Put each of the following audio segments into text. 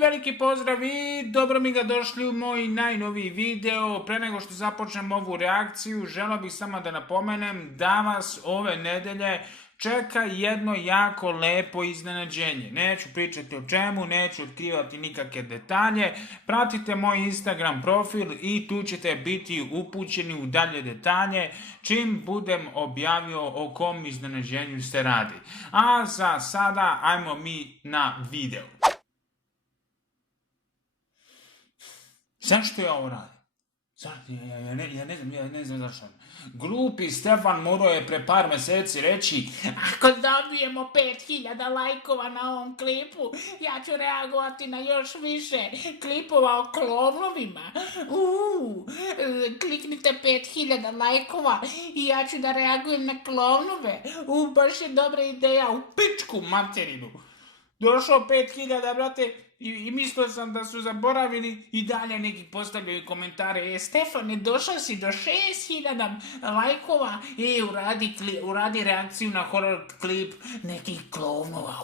veliki pozdrav i dobro mi ga došli u moj najnoviji video. Pre nego što započnem ovu reakciju, želio bih samo da napomenem da vas ove nedelje čeka jedno jako lepo iznenađenje. Neću pričati o čemu, neću otkrivati nikakve detalje. Pratite moj Instagram profil i tu ćete biti upućeni u dalje detalje čim budem objavio o kom iznenađenju se radi. A za sada ajmo mi na video. Zašto ja ovo radim? Ja ne znam zašto. Glupi Stefan Muro je pre par meseci reći: ako dobijemo 5000 lajkova na ovom klipu, ja ću reagovati na još više klipova o klovnovima. Kliknite 5000 lajkova i ja ću da reagujem na klovnove. Baš je dobra ideja, u pičku materinu. Došao 5000, brate, i mislio sam da su zaboravili i dalje neki postavljaju komentare. Stefane, došao si do 6000 lajkova, uradi reakciju na horror klip nekih klovnova.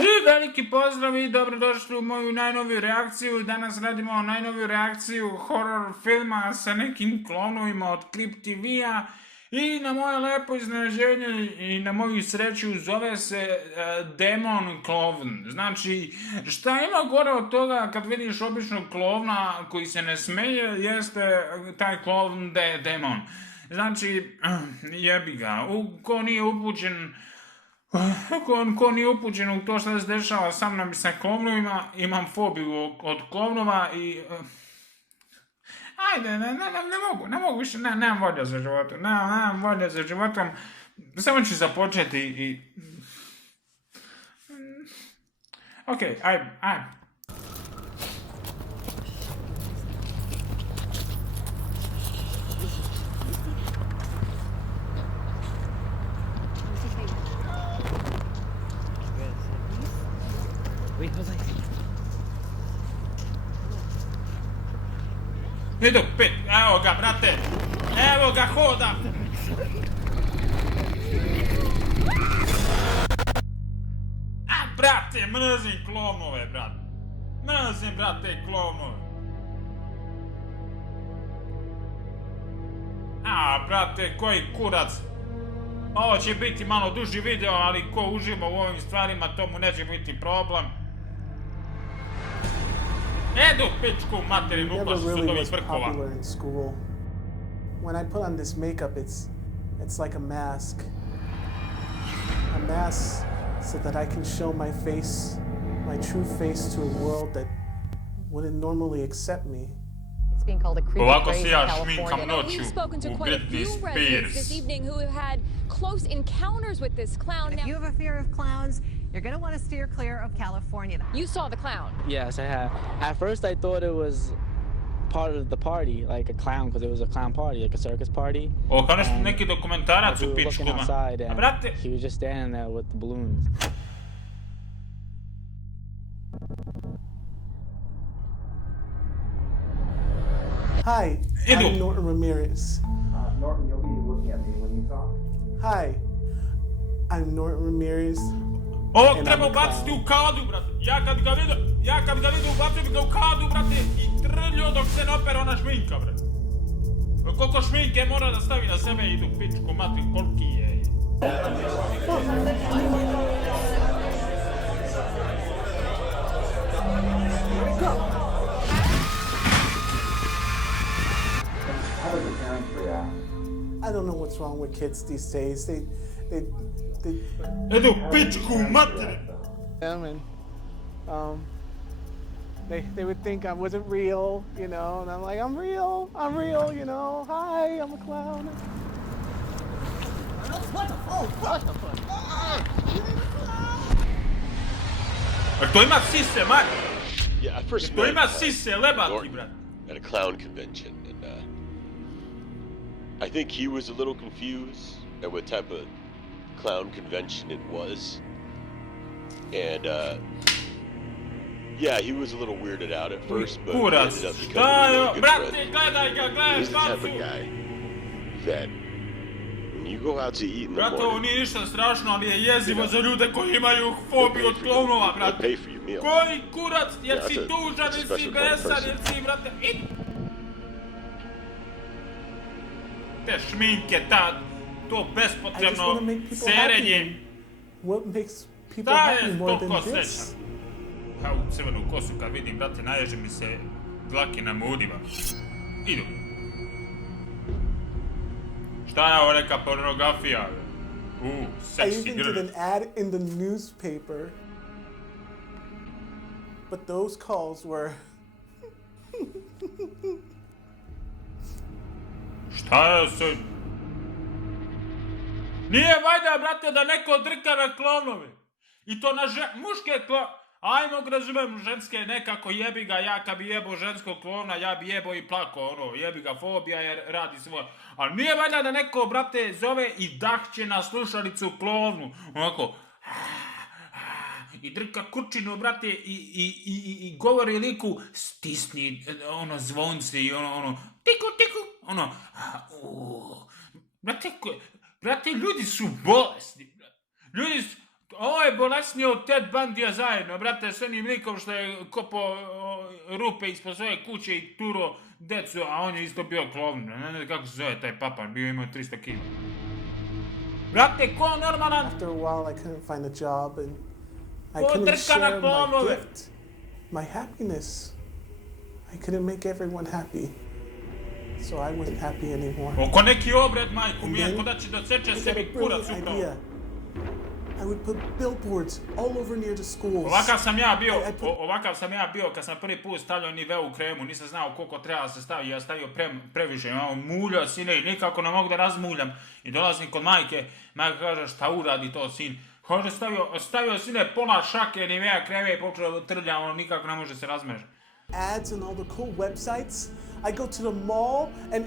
I veliki pozdrav i dobrodošli u moju najnoviju reakciju. Danas radimo najnoviju reakciju horror filma sa nekim klovnovima od Clip TV-a. I na moje lepo iznenađenje i na moju sreću zove se Demon Klovn. Znači, šta ima gore od toga kad vidiš običnog klovna koji se ne smeje, jeste taj klovn demon. Znači, jebi ga, ko nije upućen u to što se dešava sa mnom sa klovnovima, imam fobiju od klovnova i... Ajde, ne mogu više, nemam volja za životom, nemam volja za životom, samo ću započeti i... Okej, ajde. Idu, pet, evo ga, brate, evo ga, hoda. Brate, mrzim klovnove, brate. Mrzim, brate, klovnove. Brate, koji kurac. Ovo će biti malo duži video, ali ko uživa u ovim stvarima, to mu neće biti problem. Never really was popular in school. When I put on this makeup, it's like a mask. A mask so that I can show my face, my true face to a world that wouldn't normally accept me. It's being called a creepy place in California. We've spoken to quite a few residents this evening who have had close encounters with this clown. If you have a fear of clowns, you're going to want to steer clear of California. You saw the clown? Yes, I have. At first, I thought it was part of the party, like a clown, because it was a clown party, like a circus party. Kao nešto neki dokumentarac u pičkuma. A brate! He was just standing there with the balloons. Hi, I'm Norton Ramirez. Norton, you'll be looking at me when you talk. Hi, I'm Norton Ramirez. Ovog treba ubaciti u kadu, brate. Ja kad ga vidim, ubacio bi ga u kadu, brate, i trljio dok se ne opere ona šminka, brate. Koliko šminke mora da stavi na sebe, idu pičku mati, koliki je. I don't know what's wrong with kids these days. Idu pičku mati. They would think I wasn't real, you know, and I'm like, I'm real, you know. Hi, I'm a clown. What the fuck? To ima sise, mak. Yeah, I first To met ima sise, lebati, Norton brate. at a clown convention, and I think he was a little confused at what type of clown convention it was, and yeah, he was a little weirded out at first, but he ended up becoming a really good friend. He's the type of guy that when you go out to eat in the Brate, ovo morning, nije ništa strašno, ali je jezivo za ljude koji imaju fobiju od klonova, they'll brate. pay for your meal. Koji kurac, jer si Yeah, tužan, that's a jer si special kind of besan, person. jer si, brate, te šminke, to I just bespotrebno want to make people serenje. happy. What makes people Da happy je more toliko than this? srećan. Ha, u crvenu kosu kad vidim, brate, naježe mi se dlake na mudima. Idu. Šta je ovo neka pornografija? I Seksi even did grl. an ad in the newspaper. But those calls were Šta je se... Nije valjda, brate, da neko drka na klonove. I to na muške klonove. Ajmo, razumem, ženske nekako jebi ga, ja kad bi jebo ženskog klona, ja bi jebo i plako, ono, jebi ga fobija jer radi svoje. Ali nije valjda da neko, brate, zove i dahće na slušalicu klonu, onako, i drka kurčinu, brate, i govori liku, stisni, ono, zvonci, i ono, tiku, ono, brate, ljudi su bolesni, ljudi su, ovo je bolesnije od Ted Bundija zajedno, brate, s onim likom što je kopao rupe ispod svoje kuće i turo decu, a on je isto bio klon, ne znam kako se zove taj papan, bio imao 300 kila. Brate, ko normalan? after a while I couldn't find a job and I Ko couldn't drka na share my klonove? gift, my happiness. I couldn't make everyone happy. So I wasn't happy anymore. Oko neki obred, majku And mi je, then ko da će doseče I got a sebi kurac brilliant upravo. idea. I would put billboards all over near the schools. Ovakav sam ja bio kad sam prvi put stavljao Niveu kremu, nisam znao koliko treba da se stavi, ja stavio previše, muljao sine i nikako ne mogu da razmuljam. I dolazim kod majka kaže šta uradi to sin. Kaže stavio sine pola šake Nivea kreme i počeo da trlja, ono nikako ne može se razmežati. Ads on all the cool websites. I go to the mall and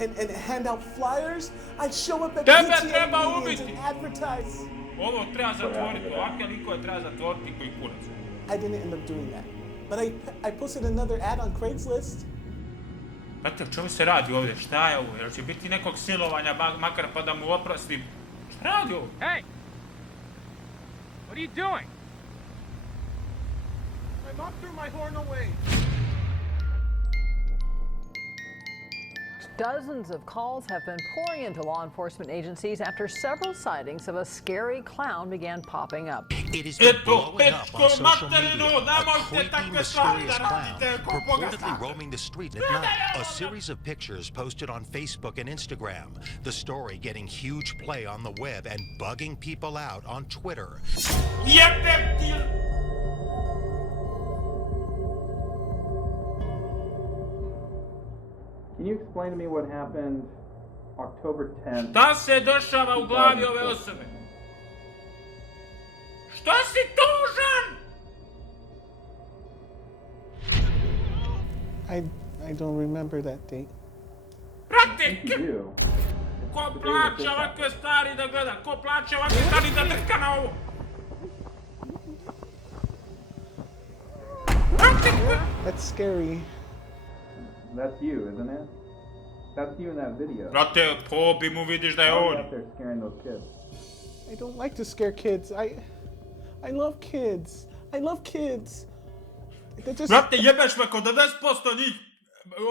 hand out flyers. I show up at Tebe PTA treba meetings ubiti. and advertise. Ovo treba zatvoriti, ovakve likove treba zatvoriti koji kurac. I didn't end up doing that. But I posted another ad on Craigslist. Brate, o čemu se radi ovdje? Šta je ovo? Jel će biti nekog silovanja, makar pa da mu oprostim? Šta radi ovo? Hey! What are you doing? My mom threw my horn away. Dozens of calls have been pouring into law enforcement agencies after several sightings of a scary clown began popping up. It has been Eto, blowing up on social materinu, media. A nemojte creepy, takve stvari mysterious da clown radite, ko Boga purportedly zna. roaming the street at night. A series of pictures posted on Facebook and Instagram. The story getting huge play on the web and bugging people out on Twitter. Jebem ti! Can you explain to me what happened October 10th? Šta se dešava u glavi ove osobe? Što si tužan? I don't remember that date. Brate, You. ko plaće ovakve stvari da gleda? Ko plaće ovakve stvari da drka na ovo? Brate, That's scary. That's you, isn't it? That's you in that video. brate, po obimu vidiš da je Why are you on. out there scaring those kids? I don't like to scare kids. I love kids. I love kids. They're just Brate, jebeš me, kod 90% njih,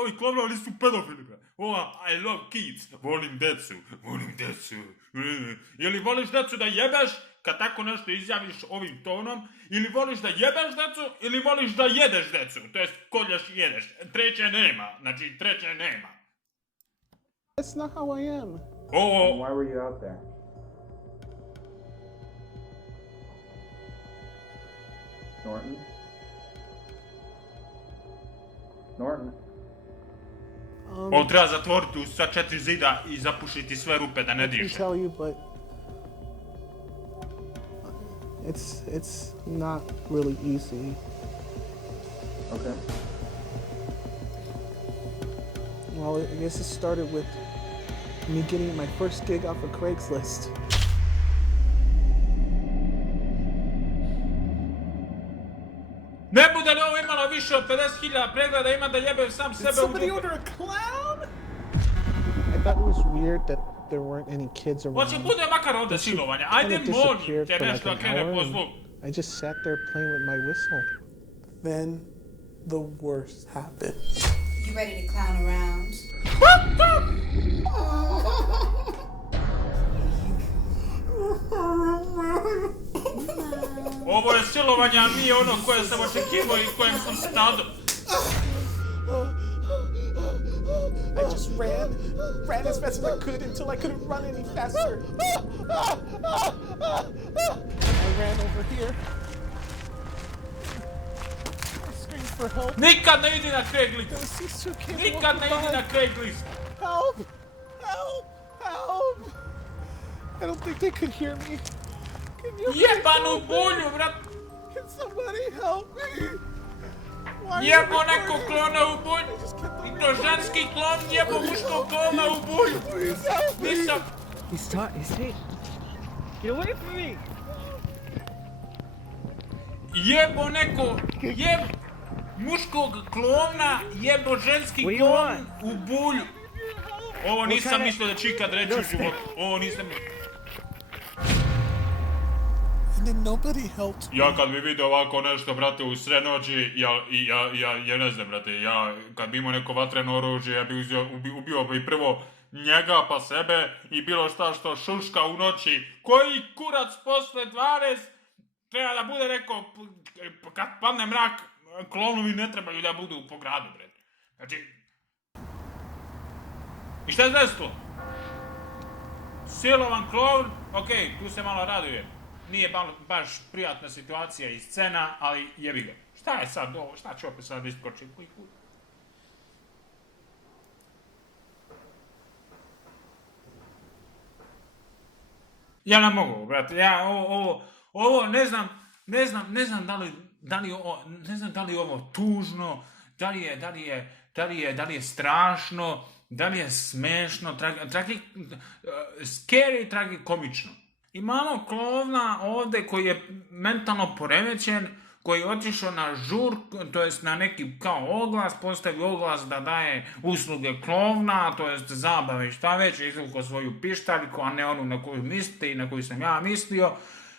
ovi klonovi su pedofili, bre. I love kids, volim decu. Ili voliš decu da jebeš, kad tako nešto izjaviš ovim tonom, ili voliš da jebeš decu, ili voliš da jedeš decu, to jest kolješ i jedeš. Treće nema, That's not how I am. Ovo, Why were you out there? Norton? Norton? ovo treba zatvoriti sa 4 zida i zapušiti sve rupe da ne I can diše. tell you, but it's not really easy. Okay. Well, I guess it started with me getting my first gig off of Craigslist. Ne bude li ovo imalo više od 50.000 pregleda, ima da jebem sam sebe u Somebody dupe. order a clown? I thought it was weird that there weren't any kids around. Hoće bude makar ovdje silovanja. Ajde, molim te nešto da krene po zlu. I just sat there playing with my whistle. Then the worst happened. You ready to clown around? Ovo je silovanje, a nije ono koje sam očekivao i kojem sam stado. I just ran as fast as I could until I couldn't run any faster. I ran over here. I screamed for help. Nikad ne idi na Craigslist. Those these two kids Nikad ne idi na Craigslist. Help! Help! Help! I don't think they could hear me. Can you Jebanu bulju, brat. Can somebody help me? Jebo neko klona u bulju. I to ženski klon jebo muškog klona u bulju. Nisam. He's taking. Get away from me! Jebo neko, muškog klona, jebo ženski klon u bulju. Ovo nisam mislio da ću ikad reći u životu. Ovo nisam mislio. And then nobody helped. Ja kad bi vidio ovako nešto, brate, u srenoći, ja ne znam, brate, kad bi imao neko vatreno oružje, ja bi ubio bi prvo njega pa sebe i bilo šta što šuška u noći. Koji kurac posle 12 treba da bude neko, kad padne mrak, klonovi ne trebaju da budu po gradu, bre. Znači... I šta je desilo? Silovan klon, okej, tu se malo radujem. Nije baš prijatna situacija i scena, ali jebi ga. Šta je sad ovo? Šta ću opet sad iskočiti? Ja ne mogu, brate, ovo ne znam da li je ovo tužno, da li je strašno, da li je smešno, scary, tragikomično. Imamo klovna ovdje koji je mentalno poremećen, koji je otišao na žur, to jest na neki kao oglas, postavio oglas da daje usluge klovna, to jest zabave i šta već, izvukao svoju pištaljku, a ne onu na koju mislite i na koju sam ja mislio.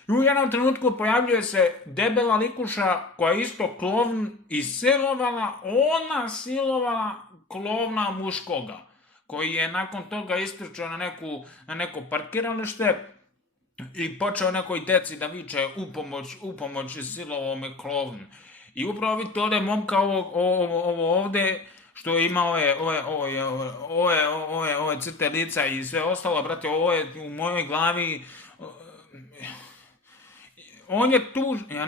I u jednom trenutku pojavljuje se debela likuša koja je isto klovn i silovala klovna muškoga, koji je nakon toga istrčao na neko parkiralište i počeo nekoj deci da viče u pomoć silovome klovnu. I upravo vidite ovdje momka ovo ovdje što ima ove crte lica i sve ostalo, brate, ovo je u mojoj glavi. On je tuž... Ja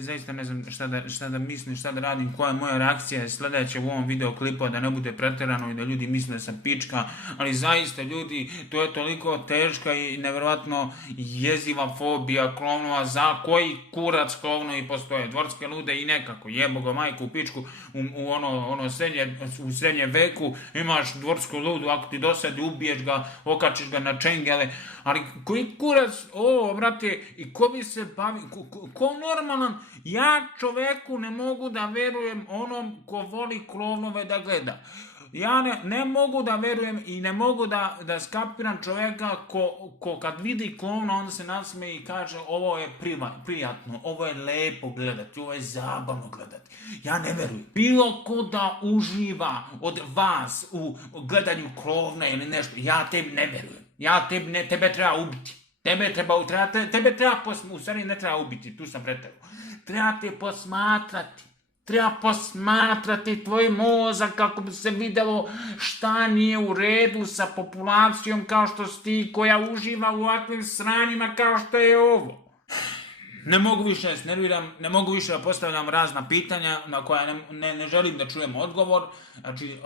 zaista ne znam šta da mislim, šta da radim, koja je moja reakcija sljedeća u ovom videoklipu, da ne bude pretjerano i da ljudi misle da sam pička, ali zaista ljudi, to je toliko teška i nevjerojatno jeziva fobija klovnova, za koji kurac klovnovi postoje, dvorske lude i nekako, jebo ga majku u pičku, u srednje veku imaš dvorsku ludu, ako ti dosadi ubiješ ga, okačiš ga na čengele, ali koji kurac, brate, i ko bi se bavi, ko normalan, ja čoveku ne mogu da verujem onom ko voli klovnove da gleda. Ja ne mogu da verujem i ne mogu da skapiram čoveka ko kad vidi klovna onda se nasmeje i kaže ovo je prijatno, ovo je lepo gledati, ovo je zabavno gledati. Ja ne verujem. Bilo ko da uživa od vas u gledanju klovna ili nešto, ja tebi ne verujem. Tebe treba ubiti. U stvari ne treba ubiti, tu sam pretjerao. Treba te posmatrati. Treba posmatrati tvoj mozak kako bi se vidjelo šta nije u redu sa populacijom kao što si ti koja uživa u ovakvim sranjima kao što je ovo. Ne mogu više da se nerviram, ne mogu više da postavljam razna pitanja na koja ne želim da čujem odgovor. Znači,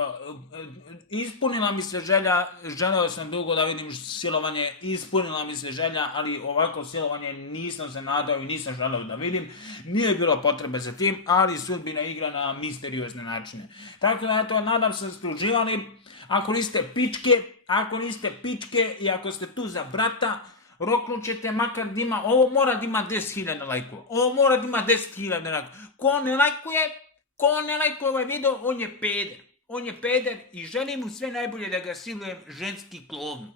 ispunila mi se želja, želeo sam dugo da vidim silovanje, ispunila mi se želja, ali ovako silovanje nisam se nadao i nisam želeo da vidim. Nije bilo potrebe za tim, ali sudbina igra na misteriozne načine. Tako da, eto, nadam se da ste uživali. Ako niste pičke i ako ste tu za brata, roknut ćete makar da ima, ovo mora da ima 10.000 lajkova. Ko ne lajkuje ovaj video, on je peder. On je peder i želim mu sve najbolje da ga silujem ženski klovn.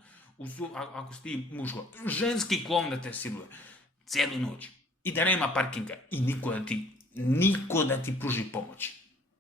Ako si ti muško, ženski klovn da te siluje. Cijelu noć. I da nema parkinga. I niko da ti pruži pomoć.